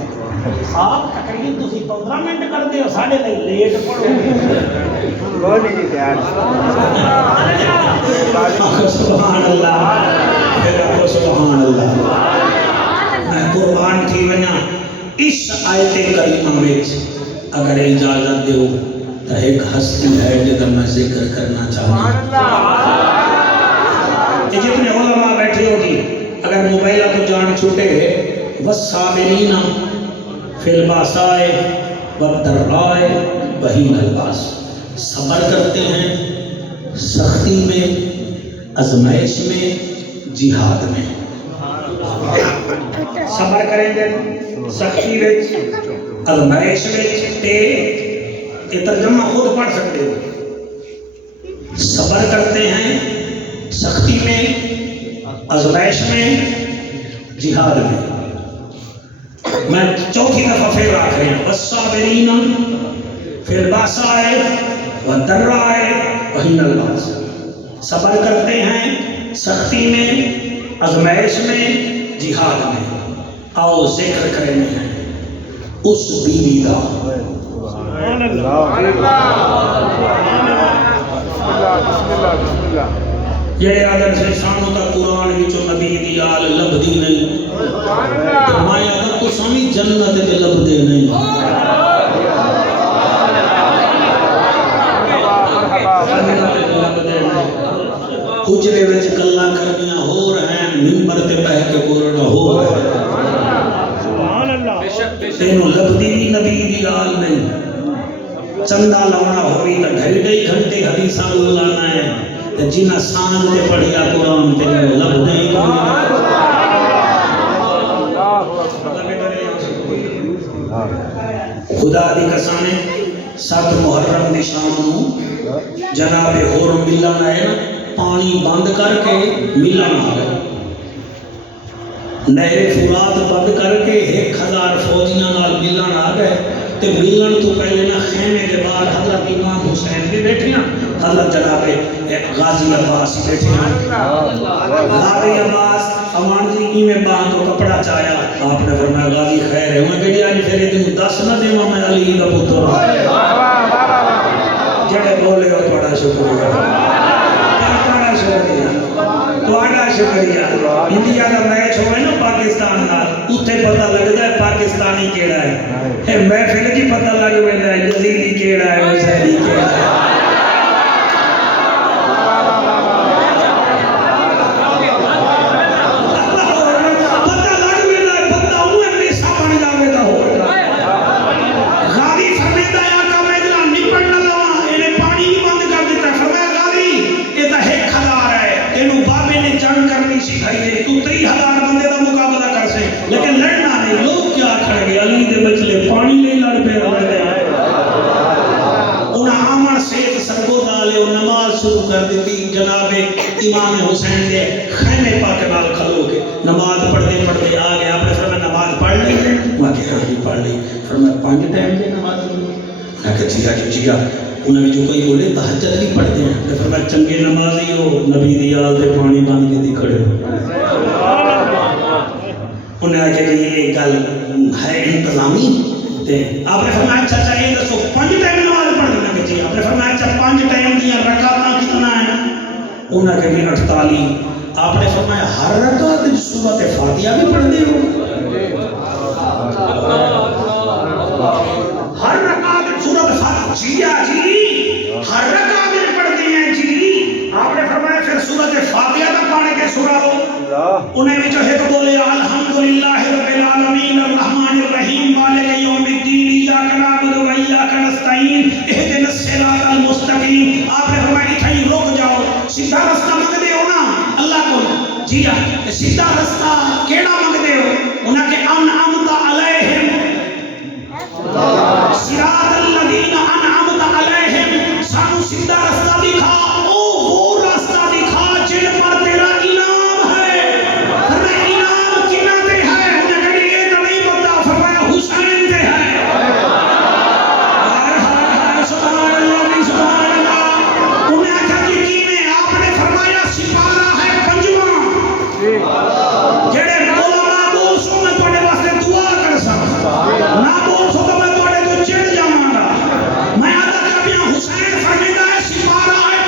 آپ تقریباً تسی 15 منٹ کرتے ہو ساڑھے تک لیٹ پڑھو گے سبحان اللہ سبحان اللہ میں قربان تھی ونیا اس آیت کریمہ میں اگر اجازت دے تو ایک ہستی ہے جگہ میں ذکر کرنا چاہتا ہوں جتنے علماء بیٹھے ہوگی اگر موبائلہ کو جان چھوٹے والصابرین فی الباسائے والضراء وحین الباس صبر کرتے ہیں سختی میں آزمائش میں جہاد میں صبر کریں گے سختی میں آزمائش میں تے یہ ترجمہ خود پڑھ سکتے ہو صبر کرتے ہیں سختی میں آزمائش میں جہاد میں میں چوتھی دفعہ پھر آ رہے ہیں والصابرین فی الباساء والضراء وحین الباس صبر کرتے ہیں سختی میں آزمائش میں جہاد میں آؤ ذکر کریں ہیں اس بیوی دا یہ آدم سے سانو تا قرآن وچوں نبی دی آل لبدی نہیں مایا اگر کو سامی جنت تے لبدے نہیں حجرے وچ گلاں کرنیاں ہو رہے ہیں منبر تے بیٹھ کے بولنا ہو رہا ہے تینوں لبدی بھی نبی دی آل نہیں چندہ لاؤنا ہوئی تو ڈھائی گھنٹے حدیثاں لانا ہے جنہ سانگ تے پڑھیا قرآن تے لب نہیں خدا دی قسم 7 محرم دی شام نو جناب ہور ملن آئے نا پانی بند کر کے ملن آ گئے نہر فرات بند کر کے 1000 فوجیاں نال ملن آ گئے تے ملن تو پہلے نا خیمے کے بعد حضرت امام حسین بھی بیٹھے ہیں حضرت جناب غازی عباس بیٹھے ہیں غازی عباس امان جی کی میں باہاں تو کپڑا چایا آپ نے فرمایا غازی خیر ہے میں کہا آج پھر تم 10 نہ دیواں میں علی دا پتر جڑے بولے ہو تھوڑا شکریہ تھوڑا شکریہ انڈیا کا میچ ہوئے نا پاکستان نال اتنے پتہ لگتا ہے پاکستانی کیڑا ہے محفل کی پتہ لگ ویندا ہے یزیدی کیڑا ہے حسینی کیڑا ہے لیکن لڑنا نہیں لوگ کیا کھڑے پانی نہیں لڑ پہ انہاں آمن سیت سرگو دالے و نماز شروع کر دیتی جناب امام حسین دے خیمے پاک نال کھلو کے نماز پڑھتے پڑھتے آ گئے آپ نے فرمایا نماز پڑھ لی ہے وہاں کہ ہاں جی پڑھ لی فرمایا 5 ٹائم دے نماز میں کہ جیا انہوں نے جو کوئی بولے تہجد بھی پڑھتے ہیں کہ فرمایا چنگے نمازی ہو نبی دی آل دے پانی بان کے دی کھڑے ہو انہوں نے کہا کہ یہ گل ہے انتظامی آپ نے فرمایا اچھا یہ دسو 5 ٹائم نماز پڑھ دینا کہ جی آپ نے فرمایا اچھا 5 ٹائم دیا رکعتاں کتنا ہے انہوں نے کہا 48 آپ نے فرمایا ہر رکعت سورۃ فاتحہ بھی پڑھ دے ہو ہر رکعت سورۃ فاتحہ جی ہر رکعت پڑھتے ہیں جی آپ نے فرمایا پھر سورۃ فاتحہ تک پڑھ کے سناؤ انہیں بھی جو ہے تو بولے الحمدللہ رب العالمین الرحمن الرحیم مالک یوم الدین ایاک نعبد و ایاک نستعین اہدنا الصراط المستقیم آپ نے فرمایا اتھائی رک جاؤ سیدھا رستہ مانگتے ہو نا اللہ کو جی سیدھا رستہ کیڑا مانگتے ہو انہاں کے انعمت علیہم صراط الذین انعمت علیہم سانو سیدھا رستہ دکھا وہ راستہ دکھا جن پر تیرا انعام ہے فرمایا انعام کنا دے ہے انہیں کہا یہ تو نہیں پتا فرمایا حسین دے ہے سبحان اللہ انہیں کہا کہ کینے آپ نے فرمایا سپارہ ہے 5واں جڑے بولا نہ بول سو میں تھوڑے واسطے دعا کر سکتا نہ بول سو تو میں تھوڑے تو چڑھ جاؤں گا میں آدھا کبھی حسین فرمیدہ ہے سپارہ ہے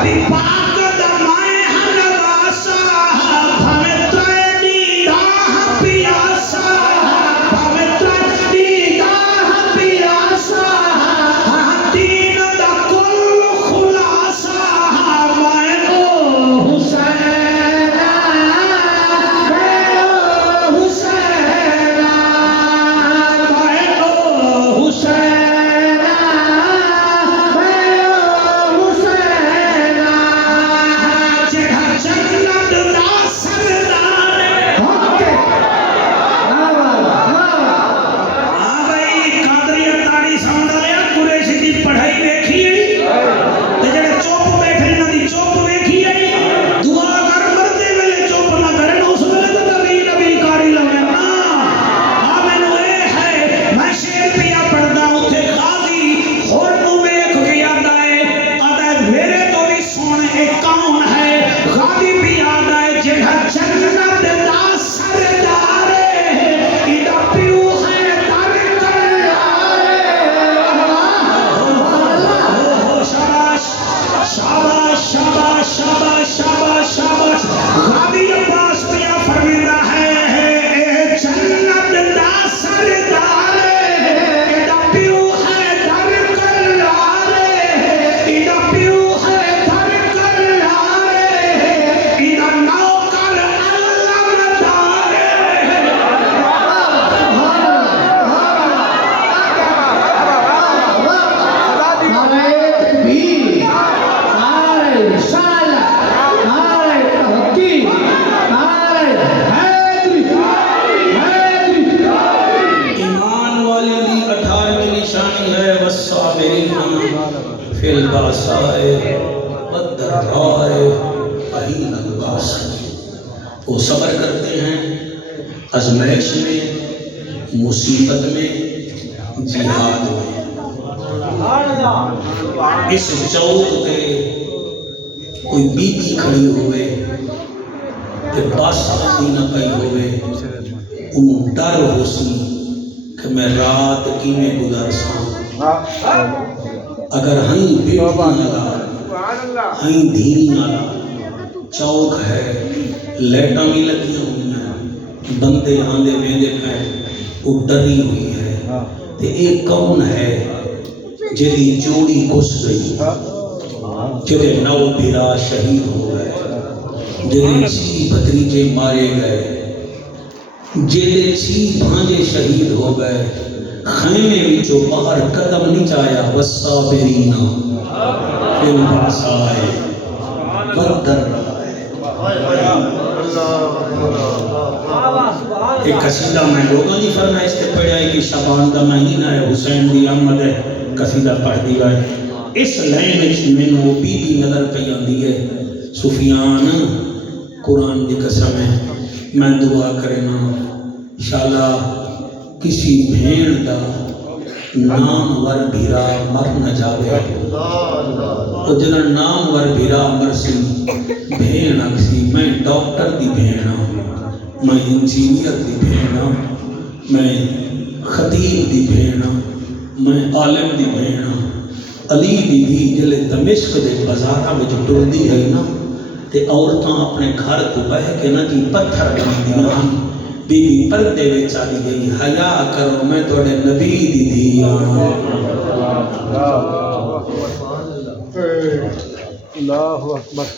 نبی پاک دا مائے ہنواسا پوتر دیدہ پیاسا پوتر دیدہ پیاسا دین دا کل خلاصہ میں او حسین وہ صبر کرتے ہیں آزمائش میں، مصیبت میں، جہاد میں۔ اس چوک پہ کوئی بی بی کھڑی ہوئے تے بس آتی نہ پئی ہوئے، انہوں ڈر ہو سی کہ میں رات کی میں گزر سا، اگر ہائیں بیٹی نہ لا ہائیں دھیری نہ لا، چوک ہے لیٹاں بھی لگی ہوئی ہیں، بندے آندے ویندے پہ وہ ڈری ہوئی ہے، تے ایک کون ہے جیدی جوڑی گھس گئی، جیدے نو بیرا شہید ہو گئے، جیدے چھی بھتریجے مارے گئے، جیدے چھی بھانجے شہید ہو گئے، خیمے بھی جو باہر قدم نہیں چایا، والصابرین فی البأساء والضراء۔ ایک قصیدہ میں لوگوں کی فرمائش سے پڑھا ہے کہ شعبان دا مہینہ ہے، حسین دی آمد ہے، قصیدہ پڑھ دیا ہے۔ اس لائن میں نو بی بی نظر پہ آندی ہے، سفیان قرآن دی قسم ہے، میں دعا کرنا انشاءاللہ کسی بھیڑ دا نام ور بھیرا مر نہ جاوے، او جنہ نام ور بھیرا مر سی بھیڑ اکسی، میں ڈاکٹر دی بھیڑ ہاں، میں انجینئر دی بھیڑ ہاں، میں خطیب دی بھیڑ ہاں، میں عالم دی بھیڑ ہاں۔ علی دی بھی جلے دمشق دے بازاراں وچ ٹردی ہے نا تے عورتاں اپنے گھر کو بہ کے نا جی پتھر بندیاں، بی بی پردے وچ آ گئی، حیا کرو میں تواڈے نبی دی دھی ہاں۔ اللہ اکبر۔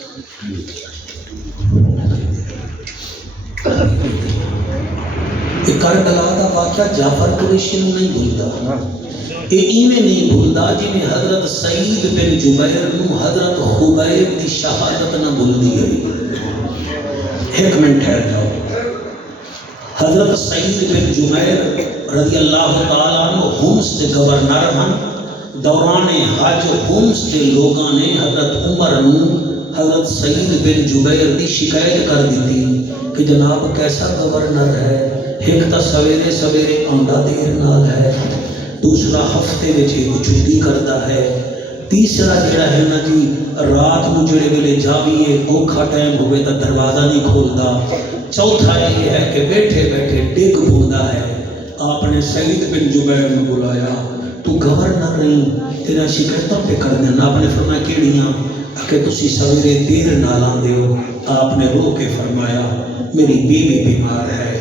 کربلا دا واقعہ جعفر قریشی نوں نہیں بھولدا، اے ایویں نہیں بھولدا جویں حضرت سعید بن جبیر نوں حضرت خبیب دی شہادت نہ بھولدی ہے۔ ایک منٹ ٹھہر جاؤ۔ حضرت سعید بن جبیر رضی اللہ تعالیٰ عنہ ہومس دے گورنر ہن، دوران حج ہومس دے لوگاں نے حضرت عمر نوں حضرت سعید بن جبیر دی شکایت کر دیتی کہ جناب کیسا گورنر ہے، ایک تا سویرے سویرے آندا دیر نال ہے، دوسرا ہفتے وچ ایک چھٹی کرتا ہے، تیسرا جڑا ہے نا جی رات نو جڑے ویلے جاویے اوکھا ٹائم ہوئے تا دروازہ نہیں کھولدا، چوتھا یہ ہے کہ بیٹھے بیٹھے ڈگ بھوندا ہے۔ آپ نے سعید بن جبیر نے بلایا، تو گورنر نہیں تیرا شکایتوں پہ کر دینا. آپ نے فرمایا کیڑیاں؟ کہ تسی سویرے دیر نال آندے ہو. آپ نے رو کے فرمایا میری بیوی بیمار ہے,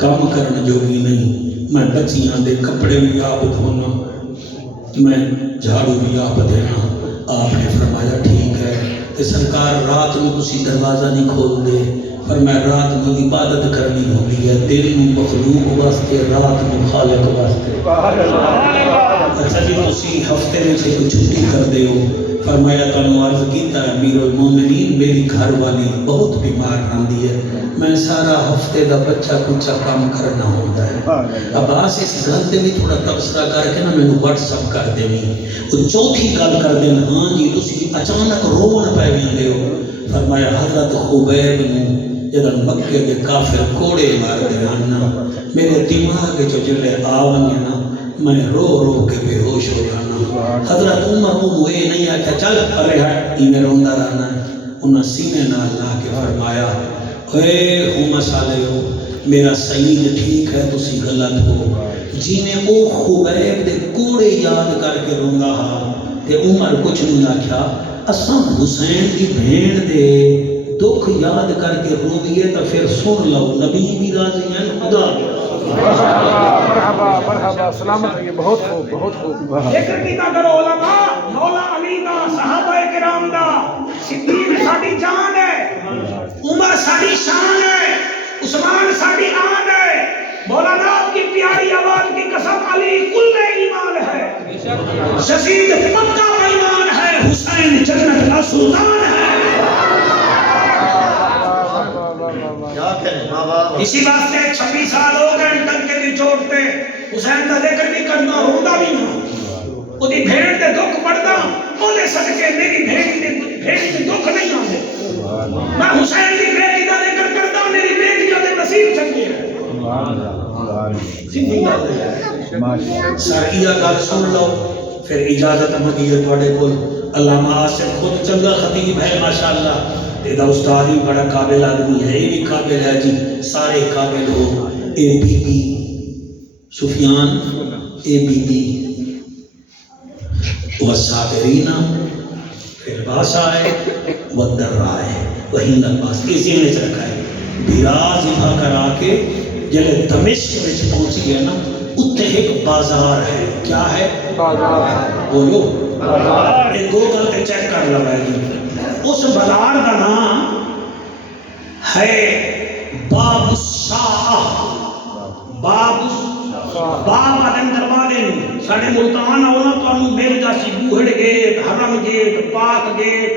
کام کرن جوگی نہیں, میں بچیاں دے کپڑے بھی آپ دھونا, میں جھاڑو بھی آپ دینا. آپ نے فرمایا ٹھیک ہے. تے سرکار رات میں تسی دروازہ نہیں کھول دے, پر میں رات میں عبادت کرنی ہوگی ہے, دل میں مخلوق واسطے, رات میں خالق واسطے. اچھا جی تسی ہفتے میں سے کوئی چھٹی کر دے ہو. فرمایا تانوں عرض کیتا ہے امیر المومنین میری گھر والی بہت بیمار رہندی ہے, میں سارا ہفتے دا بچہ کچا کام کرنا ہوتا ہے. عباس اس گل دے بھی تھوڑا تبصرہ کر کے نا مینوں واٹس اپ کر دینی. وہ چوتھی گل کر دین, ہاں جی تسی اچانک رون پے ویندے ہو. فرمایا حضرت خبیب نوں جدن مکے دے کافر کوڑے مار دے ہن, میرے دماغ چ جلے آونگے نا میں رو رو کے بے ہوش ہو جانا. حضرت عمر کو یہ نہیں آکھیا چل پرے ہٹ ایویں روندا رہنا. انہاں سینے نال لا کے فرمایا اے ہو مسالے ہو, میرا سعید ٹھیک ہے تسی غلط ہو. جنہیں او خبیب دے کوڑے یاد کر کے روندا ہا تے عمر کچھ نہیں آکھیا اساں حسین دی بھین دے دکھ یاد کر کے روئیے تو پھر سن لو نبی بھی راضی ہیں خدا مرحبا مرحبا سلامت رہیے. بہت خوب بہت خوب. ذکر کیتا کرو علماء, مولا علی دا, صحابہ کرام دا. صدیق ساڈی جان ہے, عمر ساڈی شان ہے, عثمان ساڈی آن ہے. مولانا آپ کی پیاری آواز کی قسم علی کل ایمان ہے, یزید پکا ایمان ہے, حسین جنت کا سلطان ہے. اسی واسطے 26 سال ہو گئے ٹنکے دی چوٹ تے حسین دا ذکر بھی کرنا, روندا بھی ہوں, وہ دی بھیڑ دے دکھ پڑھدا, وہ دے صدقے میری بھیڑ دے دکھ نہیں آندے. میں حسین دی بیٹی دا ذکر کردا, میری بیٹیاں دے نصیب چنگے ہیں. ساکیہ گل سن لو پھر اجازت منگی ہے تواڈے کول. علامہ آصف خود چنگا خطیب ہے ماشاءاللہ, تیرا استاد بھی بڑا قابل آدمی ہے, یہ بھی قابل ہے جی, سارے قابل ہو. اے بی بی سفیان, اے بی بی والصابرین فی الباساء والضراء وحین الباس. اسی نے رکھا ہے بیراز ابھا کرا کے جلے دمشق میں پہنچ گیا نا, اتنے ایک بازار ہے. کیا ہے؟ بازار. بولو بازار. ایک گوگل پہ چیک کر لو ہے جی. اس بازار کا نام ہے باب الساعہ. باب آدم دروازے ساڑھے ملتان آونا تو انہوں مل جاسی بوہڑ گیٹ, حرم گیٹ, پاک گیٹ,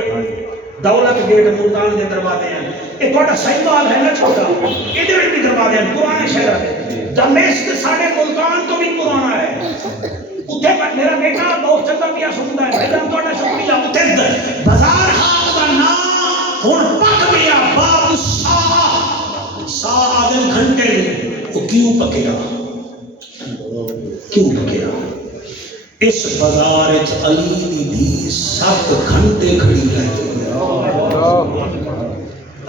دولت گیٹ ملتان دے دروازے ہیں. ایک بڑا صحیح بال ہے نا چھوٹا, ادھر بھی دروازے ہیں پرانے شہر ہے. دمشق ساڑھے ملتان تو بھی پرانا ہے. اتھے پر میرا بیٹا بہت چنگا پیا سنتا ہے, بھائی تو شکریہ. اتھے بازار ہاتھ کا نام ہون پک گیا باب الساعہ. ساعہ آدھے گھنٹے میں وہ کیوں پکیا, کیوں پکیا؟ اس بازار علی دی بھی 7 گھنٹے کھڑی رہتی ہے.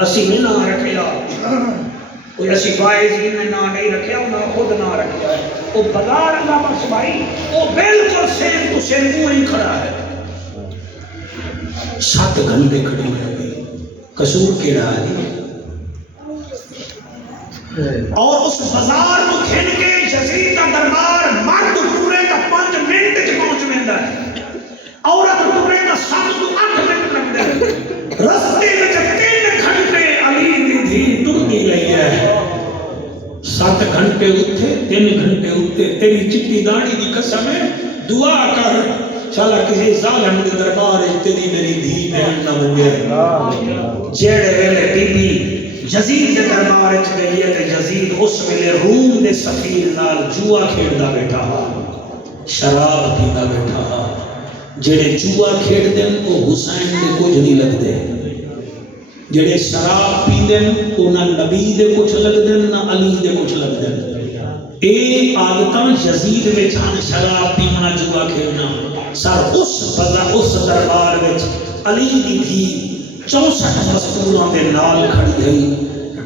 اسی نے نہ رکھیا, کوئی اسی فائزی نے نہ نہیں رکھیا, انہوں خود نہ رکھیا ہے. وہ بازار اللہ بخش بھائی وہ بالکل سیم تو سیم ہی کھڑا ہے. 7 گھنٹے کھڑی رہ گئی. قصور کیڑا ہے؟ اور اس بازار کو کھین کے یزید کا دربار مرد پورے کا 5 منٹ پہنچ ویندا ہے, عورت پورے کا 7 تو 8 منٹ لگتے ہیں. رستے میں 3 گھنٹے علی دی دھی ٹرتی رہی ہے. 7 گھنٹے اتھے 3 گھنٹے اتھے. تیری چٹی داڑھی کی قسم ہے, دعا کر چالا کسی ظالم کے دربار تیری میری دھی بہن نہ بنے. جیڑے ویلے بی بی یزید کے دربار چ گئی ہے کہ یزید اس ویلے روم دے سفیر نال جوا کھیڈدا بیٹھا, شراب پیتا بیٹھا. جڑے جوا کھیڈدے او حسین دے کچھ نہیں لگدے, جڑے شراب پیندے او نہ نبی دے کچھ لگدے نہ علی دے کچھ لگدے. اے عادتاں یزید وچ ہن شراب پینا جوا کھیڈنا. سر اس دربار وچ علی دی تھی 64 مستوراں دے نال کھڑی گئی.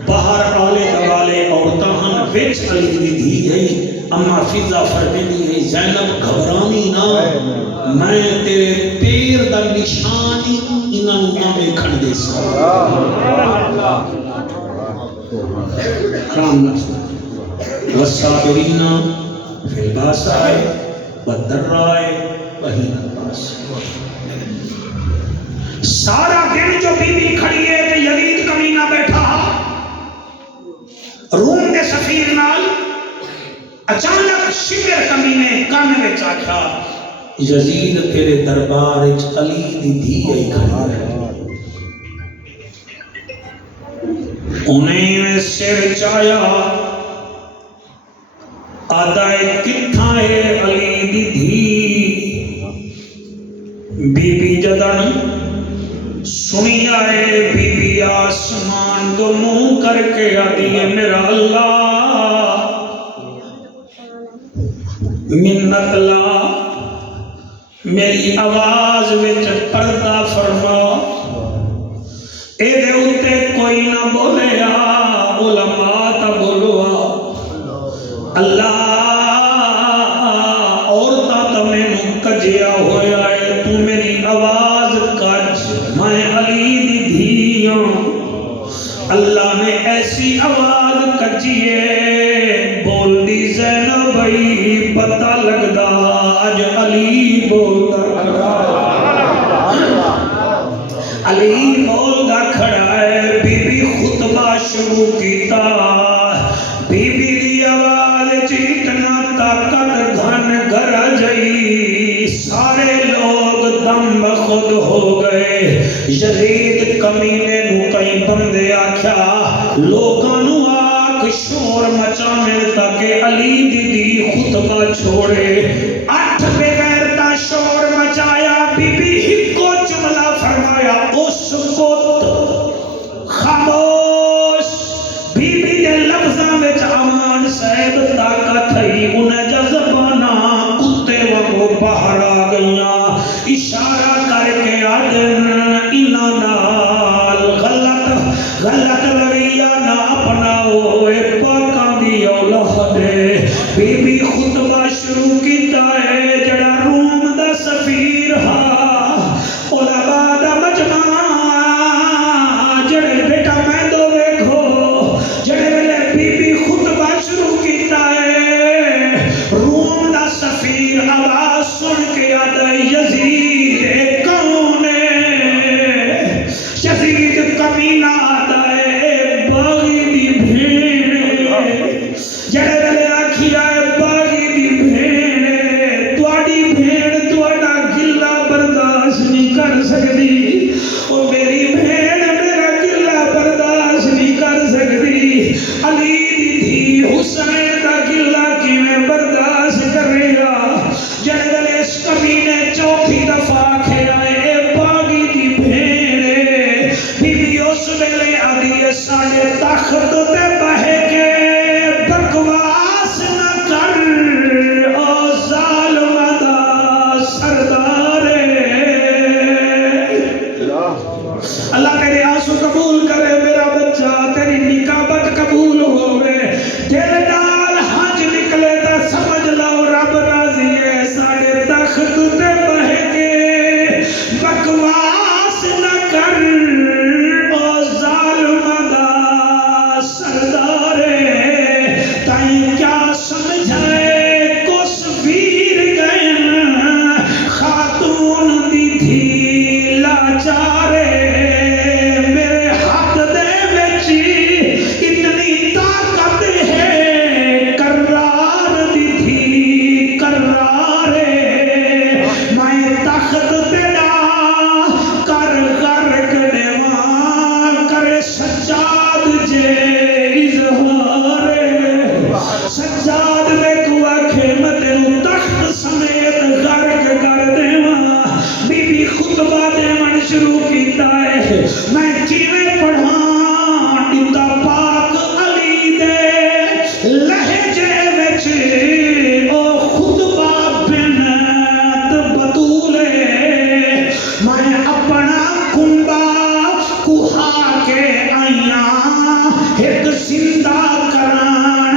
باہر آلے دوالے عورتاں ہن وچ علی دی دھی ہے اما فضا فرمیندی ہے زینب گھبرانی نہ میں تیرے پیر دا نشان ہی انہاں نوں نہ ویکھن دے آرام نال والصابرین فی الباساء والضراء وحین الباس سارا دن جو بی بی کھڑی ہے تے یزید کمینہ بیٹھا روم دے سفیر نال اچانک شمر کمینے کان وچ آکھیا یزید تیرے دربار وچ علی دی دھی آئی کھڑی ہے انہیں سر چایا آدائے کتھا ہے علی دی دھی بی بی جدن سنی آئے بی بی آسمان دو منہ کر کے آدھی ہے میرا اللہ منت لا میری آواز وچ پردہ فرما اے دے اتے کوئی نہ بولے علماء تا بولو اللہ عورتاں تا مینوں کجیا ہویا ہے تو میری آواز کج میں علی دی دھی ہوں اللہ نے ایسی آواز کجیے بول دی زینب بھائی پتہ لگدا اج علی بولدا کھڑا علی بولدا کھڑا ہے بی بی خطبہ شروع کیتا بی بی دی آواز وچ اتنا طاقت گھن گرجئی سارے لوگ دم بخود ہو گئے یزید کمینے نو کئی بندے آکھیا لوکاں نو آکھ شور مچاویں تاکہ علی دی دی خطبہ چھوڑے 8 بغیرتا شور مچایا بی بی ہکو جملہ فرمایا اسکت خاموش بی بی دے لفظاں وچ امان صاحب طاقت تھی انہیں جذبانا کتے وگو باہر آ گئیاں اشارہ کر کے آدن انہاں نال غلط رویہ نہ اپناؤ اے پاکاں دی اولاد بی بی خطبہ شروع کیتا ہے جڑا روم دا سفیر ہا علماء دا مجمع جڑے بیٹا میں دو ویکھو جڑے ویلے بی بی خطبہ شروع کیتا ہے روم دا سفیر آواز سن کے آدھا یزید اے کون ہے یزید کمینہ آدھا ہے اے باغی دی بھیڑ جڑے ویلے آکھیا ہے باغی دی بھیڑ تواڈی بھیڑ تواڈا گلا برداشت نہیں کر سکدی او میری بھیڑ میرا گلا برداشت نہیں کر سکدی علی دی دھی حسین دا گلا کیویں برداشت کرے گا جڑے ویلے اس کمینے چوتھی دفعہ آکھیا اے باغی دی بھیڑ بی بی اس ویلے آدھی ہے ساڈے تخت تے بہے کے بکواس نہ کر او ظالم دا سردار اللہ تیرے آنسو قبول کرے میرا بچہ تیری نکابت قبول ہوئے دل نال ہنج نکلے تا سمجھ لو رب راضی ہے ساڑے تخت تے بہے کے بکواس نہ کر او ظالم دا سردار تائیں کیا سمجھائے کس ویر گئے خاتون دی دھی لاچارے میرے ہاتھ دے بچی اتنی طاقت ہے کرار دی دھی کرارے میں تخت تیرا کر کنے ماں کرے سجاد جے اظہارے سجاد میں کو آکھے متے نو تخت سمیت غرق کر دیواں بی بی خطبہ دیون شروع کیتا ہے میں کیویں پڑھاں ڈتا پاک علی دے لہجے وچ او خطبہ بنت بطولے میں اپنا کنبا کہا کے آئیاں ایک زندہ کران